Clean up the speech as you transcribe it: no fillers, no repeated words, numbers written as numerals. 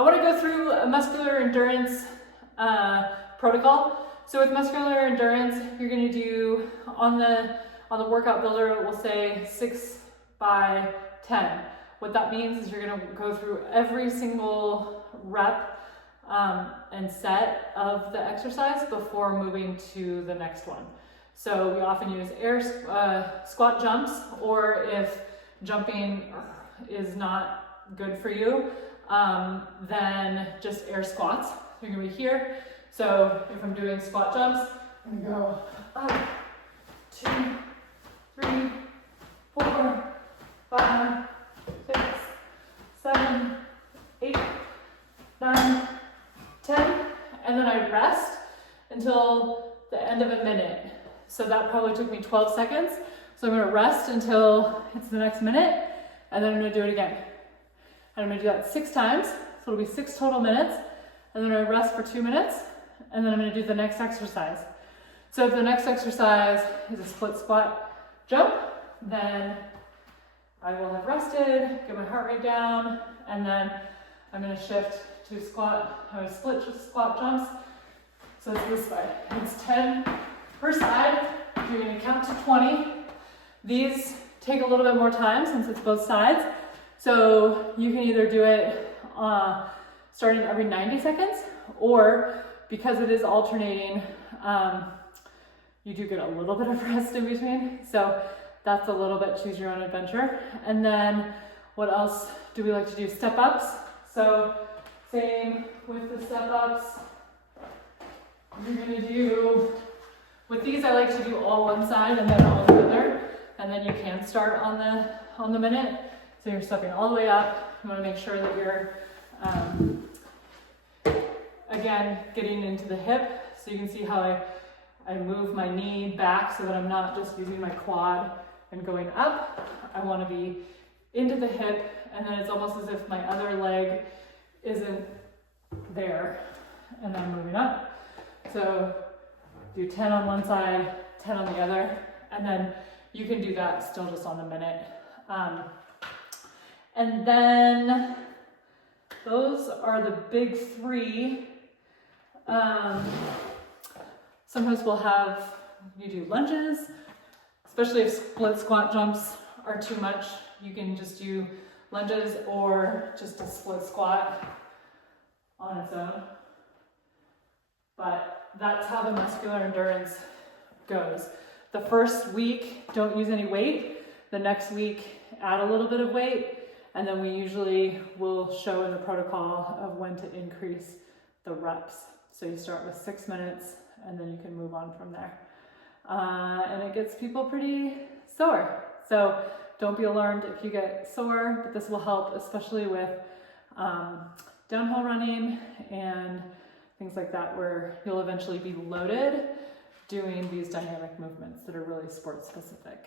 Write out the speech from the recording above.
I want to go through a muscular endurance protocol. So with muscular endurance, you're going to do on the workout builder, it will say 6 by 10. What that means is you're going to go through every single rep and set of the exercise before moving to the next one. So we often use air squat jumps, or if jumping is not good for you, then just air squats. You're gonna be here. So if I'm doing squat jumps, I'm gonna go up, 2, 3, 4, 5, 6, 7, 8, 9, 10, and then I rest until the end of a minute. So that probably took me 12 seconds. So I'm gonna rest until it's the next minute, and then I'm gonna do it again. And I'm gonna do that 6 times, so it'll be 6 total minutes, and then I rest for 2 minutes, and then I'm gonna do the next exercise. So if the next exercise is a split squat jump, then I will have rested, get my heart rate down, and then I'm gonna shift to squat. I would split squat jumps. So it's this way. It's 10 per side. You're gonna count to 20. These take a little bit more time since it's both sides. So you can either do it starting every 90 seconds, or because it is alternating, you do get a little bit of rest in between. So that's a little bit choose your own adventure. And then what else do we like to do? Step ups. So same with the step ups. You're gonna do, with these I like to do all one side and then all the other. And then you can start on the minute. So you're stepping all the way up. You wanna make sure that you're, again, getting into the hip. So you can see how I move my knee back so that I'm not just using my quad and going up. I wanna be into the hip, and then it's almost as if my other leg isn't there, and then moving up. So do 10 on one side, 10 on the other, and then you can do that still just on the minute. And then those are the big 3. Sometimes we'll have, you do lunges, especially if split squat jumps are too much. You can just do lunges or just a split squat on its own. But that's how the muscular endurance goes. The first week, don't use any weight. The next week, add a little bit of weight. And then we usually will show in the protocol of when to increase the reps. So you start with 6 minutes, and then you can move on from there. And it gets people pretty sore. So don't be alarmed if you get sore, but this will help, especially with downhill running and things like that, where you'll eventually be loaded doing these dynamic movements that are really sport specific.